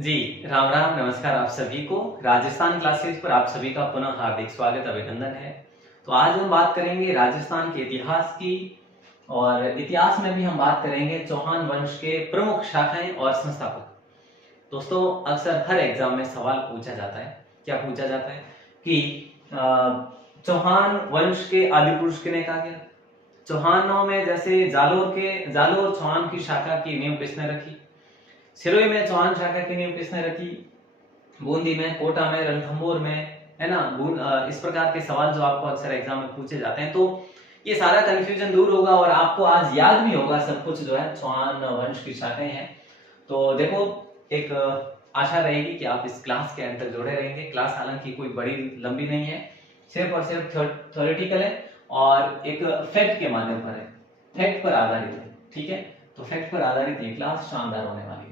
जी, राम राम, नमस्कार आप सभी को। राजस्थान क्लासेज पर आप सभी का पुनः हार्दिक स्वागत अभिनंदन है। तो आज हम बात करेंगे राजस्थान के इतिहास की, और इतिहास में भी हम बात करेंगे चौहान वंश के प्रमुख शाखाएं और संस्थापक। दोस्तों, अक्सर हर एग्जाम में सवाल पूछा जाता है, क्या पूछा जाता है कि चौहान वंश के आदि पुरुष किन्हें कहा गया। चौहानों में जैसे जालोर चौहान की शाखा की नींव किसने रखी, सिरोही में चौहान शाखा की नींव किसने रखी, बूंदी में, कोटा में, रणथंभौर में, है ना। इस प्रकार के सवाल जो आपको अक्सर एग्जाम में पूछे जाते हैं, तो ये सारा कंफ्यूजन दूर होगा और आपको आज याद भी होगा सब कुछ जो है चौहान वंश की शाखाएं हैं। तो देखो, एक आशा रहेगी कि आप इस क्लास के अंत तक जुड़े रहेंगे। क्लास हालांकि कोई बड़ी लंबी नहीं है, सिर्फ और सिर्फ थ्योरेटिकल है और एक फैक्ट के माध्यम पर है, फैक्ट पर आधारित है। ठीक है, तो फैक्ट पर आधारित ये क्लास शानदार होने वाली है।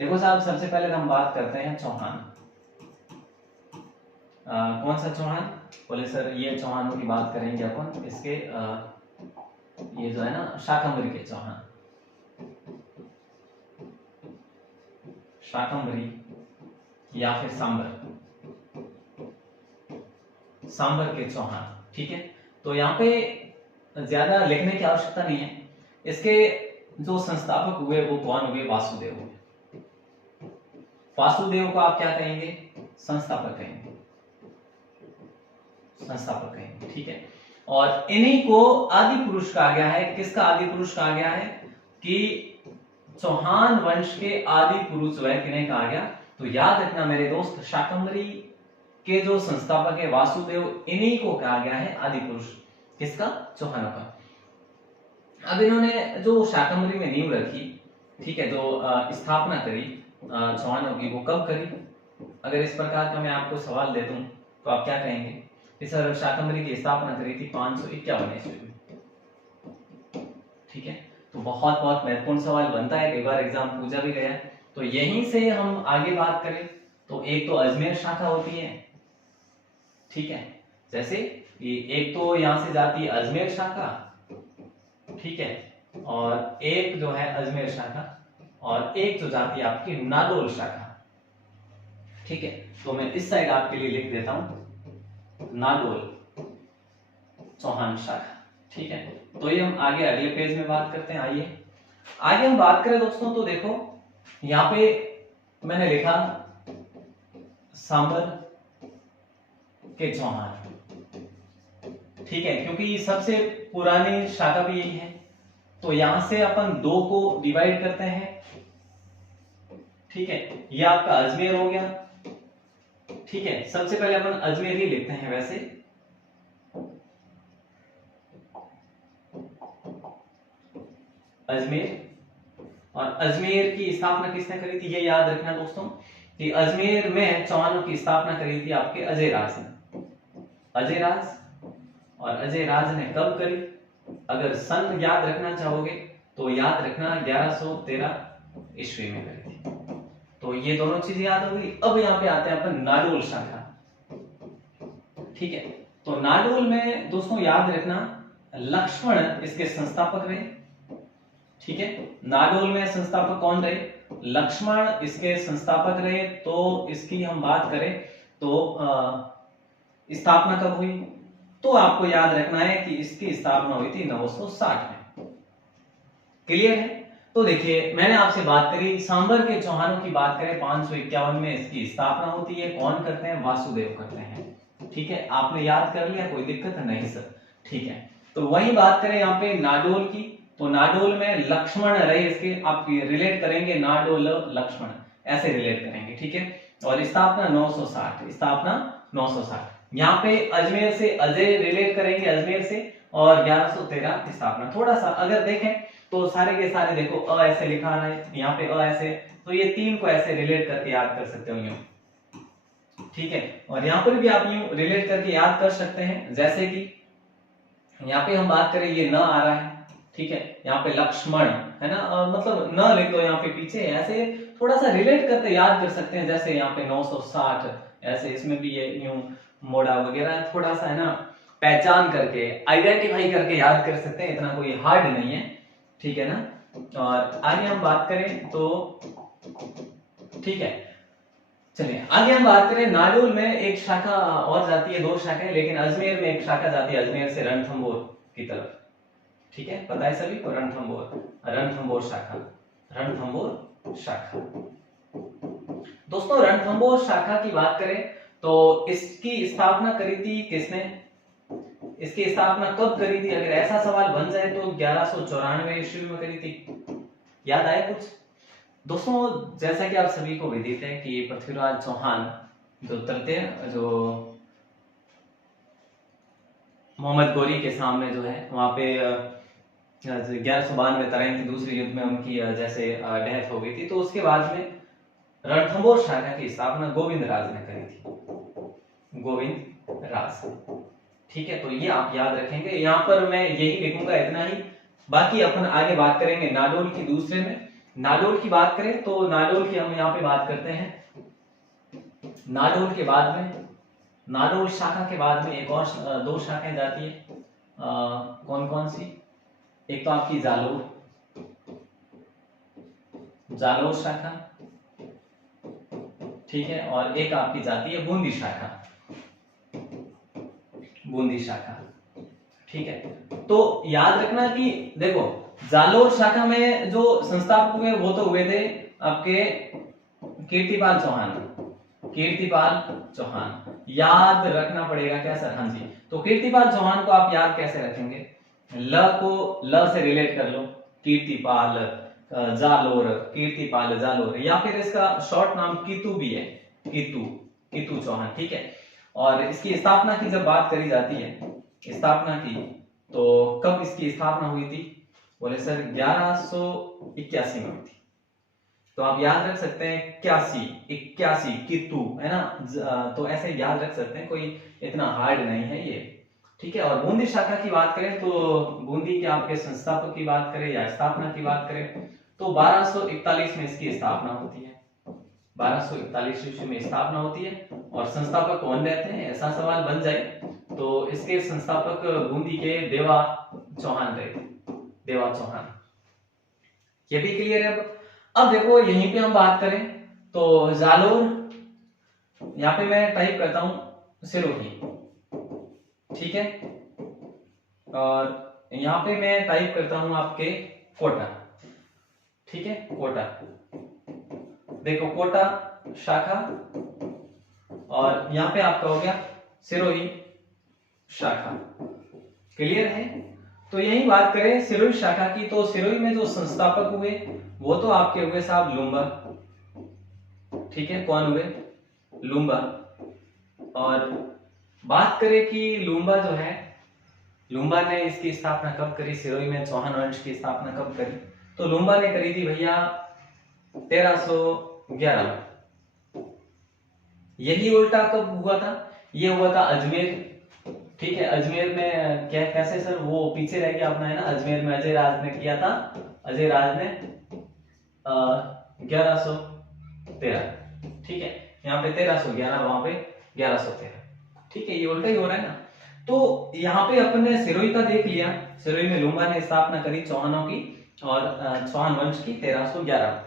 देखो साहब, सबसे पहले हम बात करते हैं चौहान। कौन सा चौहान? बोले सर ये चौहानों की बात करेंगे अपन, इसके ये जो है ना शाकंभरी के चौहान, शाकंभरी या फिर सांबर के चौहान। ठीक है, तो यहाँ पे ज्यादा लिखने की आवश्यकता नहीं है। इसके जो संस्थापक हुए वो कौन हुए? वासुदेव हुए। वासुदेव को आप क्या कहेंगे? संस्थापक कहेंगे, संस्थापक कहेंगे। ठीक है, और इन्हीं को आदि पुरुष कहा गया है। किसका आदि पुरुष कहा गया है? कि चौहान वंश के आदि पुरुष जो है किन्हें कहा गया? तो याद रखना मेरे दोस्त, शाकंभरी के जो संस्थापक है वासुदेव, इन्हीं को कहा गया है आदि पुरुष। किसका? चौहानों का। अब इन्होंने जो शाकंभरी में नींव रखी, ठीक है, जो स्थापना करी चौहानों की, वो कब करी? अगर इस प्रकार का मैं आपको सवाल दे दूं तो आप क्या कहेंगे? इस शाकंभरी की स्थापना करी थी 551 ईस्वी में। ठीक है, तो बहुत बहुत महत्वपूर्ण सवाल बनता है, कई बार एग्जाम पूछा भी गया है। तो यहीं से हम आगे बात करें तो एक तो अजमेर शाखा होती है। ठीक है, जैसे एक तो यहां से जाती है अजमेर शाखा, ठीक है, और एक जो है अजमेर शाखा, और एक जो जाती है आपकी नाडोल शाखा। ठीक है, तो मैं इस साइड आपके लिए लिख देता हूं, नाडोल चौहान शाखा। ठीक है, तो ये हम आगे अगले पेज में बात करते हैं। आइए आगे हम बात करें दोस्तों, तो देखो यहां पे मैंने लिखा सांबर के चौहान। ठीक है, क्योंकि सबसे पुरानी शाखा भी यही है, तो यहां से अपन दो को डिवाइड करते हैं। ठीक है, ये आपका अजमेर हो गया। ठीक है, सबसे पहले अपन अजमेर ही लिखते हैं वैसे। अजमेर, और अजमेर की स्थापना किसने करी थी? ये याद रखना दोस्तों कि अजमेर में चौहानों की स्थापना करी थी आपके अजय राज ने। अजय राज, और अजय राज ने कब करी? अगर सन याद रखना चाहोगे तो याद रखना 1113 ईस्वी में करी थी। तो ये दोनों चीजें याद होगी। अब यहाँ पे आते हैं अपन नाडोल शाखा। ठीक है, तो नाडोल में दोस्तों याद रखना लक्ष्मण इसके संस्थापक रहे। ठीक है, नाडोल में संस्थापक कौन रहे? लक्ष्मण इसके संस्थापक रहे। तो इसकी हम बात करें तो स्थापना कब हुई? तो आपको याद रखना है कि इसकी स्थापना हुई थी 960 में। क्लियर है? तो देखिए, मैंने आपसे बात करी सांबर के चौहानों की बात करें, 551 में इसकी स्थापना होती है। कौन करते हैं? वासुदेव करते हैं। ठीक है, आपने याद कर लिया, कोई दिक्कत नहीं सर। ठीक है, तो वही बात करें यहाँ पे नाडोल की, तो नाडोल में लक्ष्मण रहे इसके, आप रिलेट करेंगे नाडोल लक्ष्मण, ऐसे रिलेट करेंगे। ठीक है, और स्थापना 960, स्थापना 960। यहाँ पे अजमेर से अजय रिलेट करेंगे, अजमेर से, और 1113 स्थापना। थोड़ा सा अगर देखें तो सारे के सारे देखो अ ऐसे लिखा है, यहाँ पे अ ऐसे, तो ये तीन को ऐसे रिलेट करके याद कर सकते हो यूं। ठीक है, और यहाँ पर भी आप यूं रिलेट करके याद कर सकते हैं, जैसे कि यहाँ पे हम बात करें, ये न आ रहा है। ठीक है, यहाँ पे लक्ष्मण है ना, मतलब न लिख दो यहाँ पे पीछे, ऐसे थोड़ा सा रिलेट करके याद कर सकते हैं। जैसे यहाँ पे 960, ऐसे इसमें भी ये यूं मोड़ा वगैरह, थोड़ा सा है ना पहचान करके, आइडेंटिफाई करके याद कर सकते हैं, इतना कोई हार्ड नहीं है। ठीक है ना, और आगे हम बात करें तो ठीक है, चलिए आगे हम बात करें। नाडोल में एक शाखा और जाती है, 2 शाखाएं, लेकिन अजमेर में एक शाखा जाती है अजमेर से रणथंभौर की तरफ। ठीक है, पता है सभी को, रणथंभौर शाखा, रणथंभौर शाखा। दोस्तों रणथंभौर शाखा की बात करें तो इसकी स्थापना करी थी किसने, इसकी स्थापना कब करी थी? अगर ऐसा सवाल बन जाए तो 1194 ईस्वी में करी थी। याद आया कुछ? दोस्तों जैसा कि आप सभी को विदित है कि पृथ्वीराज चौहान जो तृतीय, जो मोहम्मद गौरी के सामने जो है वहां पे 1192 तराइन के दूसरे युद्ध में उनकी जैसे डेथ हो गई थी, तो उसके बाद में रणथंभौर शाखा की स्थापना गोविंद राज ने करी थी, गोविंद राज। ठीक है, तो ये आप याद रखेंगे। यहाँ पर मैं यही लिखूंगा, इतना ही। बाकी अपन आगे बात करेंगे नाडोल की दूसरे में। नाडोल की बात करें तो नाडोल की हम यहाँ पे बात करते हैं। नाडोल के बाद में, नाडोल शाखा के बाद में एक और 2 शाखाएं जाती है। कौन कौन सी? एक तो आपकी जालोर शाखा, ठीक है, और एक आपकी जाती है बूंदी शाखा, बूंदी शाखा। ठीक है, तो याद रखना कि देखो जालोर शाखा में जो संस्थापक हुए वो तो हुए थे आपके कीर्तिपाल चौहान, कीर्तिपाल चौहान। याद रखना पड़ेगा क्या सर? हाँ जी। तो कीर्तिपाल चौहान को आप याद कैसे रखेंगे? ल को ल से रिलेट कर लो, कीर्तिपाल जालोर, कीर्तिपाल जालोर, या फिर इसका शॉर्ट नाम कीतू भी है, कीतू चौहान। ठीक है, और इसकी स्थापना की जब बात करी जाती है, स्थापना की, तो कब इसकी स्थापना हुई थी? बोले सर 1181 में हुई थी। तो आप याद रख सकते हैं 81 कीतू, है ना, तो ऐसे याद रख सकते हैं, कोई इतना हार्ड नहीं है ये। ठीक है, और बूंदी शाखा की बात करें तो बूंदी के आपके संस्थापक की बात करें या स्थापना की बात करें तो 1241 में इसकी स्थापना होती है, 1241 ईस्वी में स्थापना होती है। और संस्थापक कौन रहते हैं, ऐसा सवाल बन जाए तो इसके संस्थापक बूंदी के देवा चौहान रहे, देवा चौहान। ये भी क्लियर है? अब देखो यहीं पे हम बात करें तो जालोर, यहाँ पे मैं टाइप करता हूं सिरोही, ठीक है, और यहाँ पे मैं टाइप करता हूं आपके कोटा। ठीक है, कोटा, देखो कोटा शाखा, और यहाँ पे आपका हो गया सिरोही शाखा। क्लियर है? तो यही बात करें सिरोही शाखा की, तो सिरोही में जो संस्थापक हुए वो तो आपके हुए साहब लुम्बा। ठीक है, कौन हुए? लुम्बा। और बात करें कि लुम्बा जो है, लुम्बा ने इसकी स्थापना कब करी, सिरोही में चौहान वंश की स्थापना कब करी? तो लुम्बा ने करी थी भैया 1311 में। यही उल्टा कब हुआ था? ये हुआ था अजमेर। ठीक है, अजमेर में क्या, कैसे सर? वो पीछे रह गया अपना, है ना, अजमेर में अजय राज ने किया था, अजय राज ने 1113। ठीक है, यहाँ पे 1311, वहां पे 1113। ठीक है, ये उल्टा ही हो रहा है ना। तो यहाँ पे अपन ने सिरोही का देख लिया, सिरोही में लुम्बा ने स्थापना करी चौहानों की और चौहान वंश की 1311।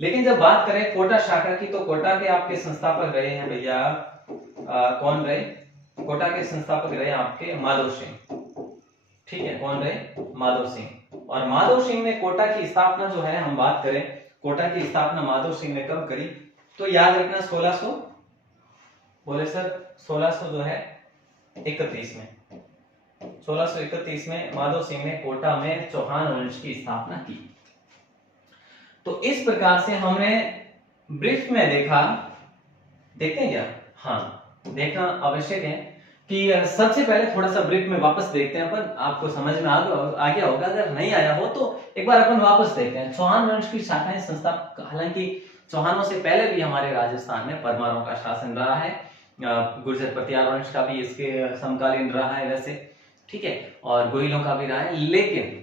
लेकिन जब बात करें कोटा शाखा की, तो कोटा के आपके संस्थापक रहे हैं भैया, कौन रहे? कोटा के संस्थापक रहे आपके माधव सिंह। ठीक है, कौन रहे? माधव सिंह। और माधव सिंह ने कोटा की स्थापना जो है, हम बात करें कोटा की स्थापना माधव सिंह ने कब करी, तो याद रखना 1600, बोले सर 1600 जो है 31 में, 1631 में माधव सिंह ने कोटा में चौहान वंश की स्थापना की। तो इस प्रकार से हमने ब्रीफ में देखा, देखते हैं क्या? हाँ, देखना आवश्यक है कि सबसे पहले थोड़ा सा ब्रीफ में वापस देखते हैं अपन, आपको समझ में आ गया होगा। अगर नहीं आया हो तो एक बार अपन वापस देखते हैं। चौहान वंश की शाखाएं संस्था, हालांकि चौहानों से पहले भी हमारे राजस्थान में परमारों का शासन रहा है, गुर्जर पतियार वंश का भी इसके समकालीन रहा है वैसे, ठीक है, और गोइलों का भी रहा है। लेकिन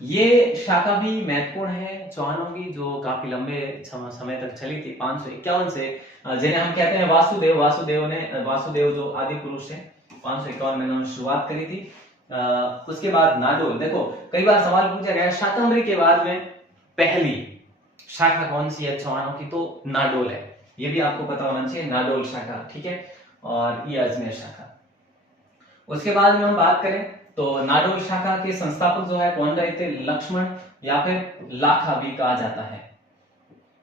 ये शाखा भी महत्वपूर्ण है चौहानों की, जो काफी लंबे समय तक चली थी, 551 से, जिन्हें हम कहते हैं वासुदेव। वासुदेव जो आदि पुरुष है, 551 में उन्होंने शुरुआत करी थी। उसके बाद नाडोल, देखो कई बार सवाल पूछा गया शाकंभरी के बाद में पहली शाखा कौन सी है चौहानों की, तो नाडोल है। ये भी आपको पता होना चाहिए, नाडोल शाखा, ठीक है, और ये अजमेर शाखा। उसके बाद में हम बात करें तो नाडोल शाखा के संस्थापक जो है कौन रहे थे, लक्ष्मण या फिर लाखा भी कहा जाता है,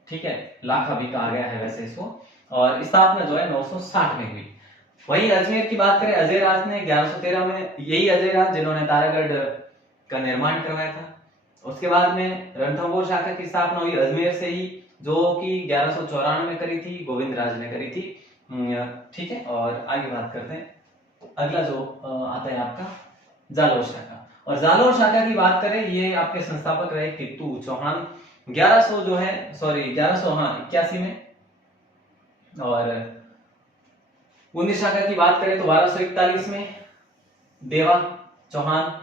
ठीक है, लाखा भी कहा गया है वैसे इसको, और स्थापना जो है 960 में हुई। वही अजमेर की बात करें, अजय राज ने 1113 में, यही अजय राज जिन्होंने तारागढ़ का निर्माण करवाया था। उसके बाद में रणथंभौर शाखा की स्थापना हुई अजमेर से ही, जो कि 1194 में करी थी, गोविंद राज ने करी थी, ठीक है। और आगे बात करते हैं, अगला जो आता है आपका जालोर शाखा। और जालोर शाखा की बात करें, ये आपके संस्थापक रहे कित्तू चौहान, 1100 जो है, सॉरी 1181 में। और पुण्य शाखा की बात करें तो 1241 में देवा चौहान।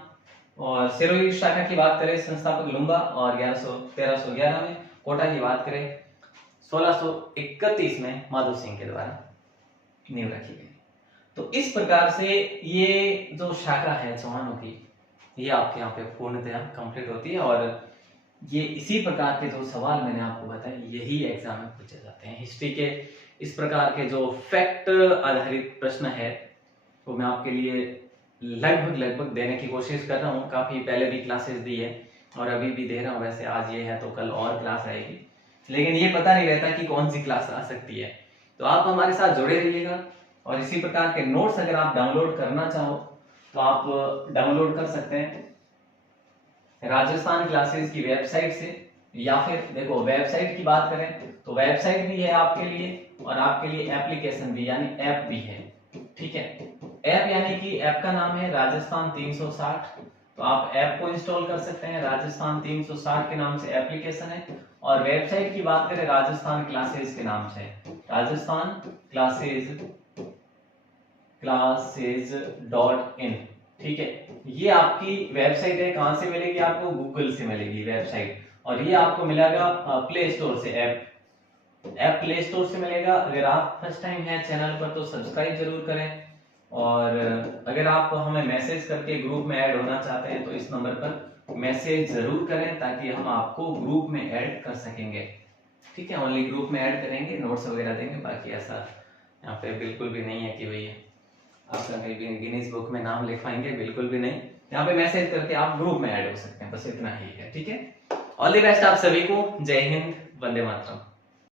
और सिरोही शाखा की बात करें संस्थापक लुम्बा, और 1311 में। कोटा की बात करें 1631 में माधो सिंह के द्वारा नींव रखी गई। तो इस प्रकार से ये जो शाखा है चौहानों की, ये आपके यहाँ पे पूर्णतया कंप्लीट होती है। और ये इसी प्रकार के जो सवाल मैंने आपको बताए, यही एग्जाम में पूछे जाते हैं। हिस्ट्री के इस प्रकार के जो फैक्ट आधारित प्रश्न है, वो मैं आपके लिए लगभग देने की कोशिश कर रहा हूँ। काफी पहले भी क्लासेस दी है और अभी भी दे रहा हूँ। वैसे आज ये है तो कल और क्लास आएगी, लेकिन ये पता नहीं रहता कि कौन सी क्लास आ सकती है। तो आप हमारे साथ जुड़े रहिएगा। और इसी प्रकार के नोट्स अगर आप डाउनलोड करना चाहो तो आप डाउनलोड कर सकते हैं राजस्थान क्लासेस की वेबसाइट से, या फिर देखो वेबसाइट की बात करें तो वेबसाइट भी है आपके लिए, और आपके लिए एप्लीकेशन भी यानी ऐप भी है, ठीक है। ऐप यानी कि ऐप का नाम है राजस्थान 360, तो आप ऐप को इंस्टॉल कर सकते हैं। राजस्थान 360 के नाम से एप्लीकेशन है। और वेबसाइट की बात करें राजस्थान क्लासेस के नाम से, राजस्थान classes.in, ठीक है। ये आपकी वेबसाइट है। कहां से मिलेगी आपको? गूगल से मिलेगी वेबसाइट। और ये आपको मिलेगा प्ले स्टोर से, ऐप प्ले स्टोर से मिलेगा। अगर आप फर्स्ट टाइम है चैनल पर तो सब्सक्राइब जरूर करें। और अगर आप हमें मैसेज करके ग्रुप में ऐड होना चाहते हैं तो इस नंबर पर मैसेज जरूर करें, ताकि हम आपको ग्रुप में ऐड कर सकेंगे, ठीक है। ओनली ग्रुप में ऐड करेंगे, नोट्स वगैरह देंगे। बाकी ऐसा यहाँ पे बिल्कुल भी नहीं है कि भैया आपका कहीं गिनीज बुक में नाम लिखवाएंगे, बिल्कुल भी नहीं। यहाँ पे मैसेज करके आप ग्रुप में ऐड हो सकते हैं, बस इतना ही है, ठीक है। ऑल द बेस्ट आप सभी को। जय हिंद, वंदे मातरम।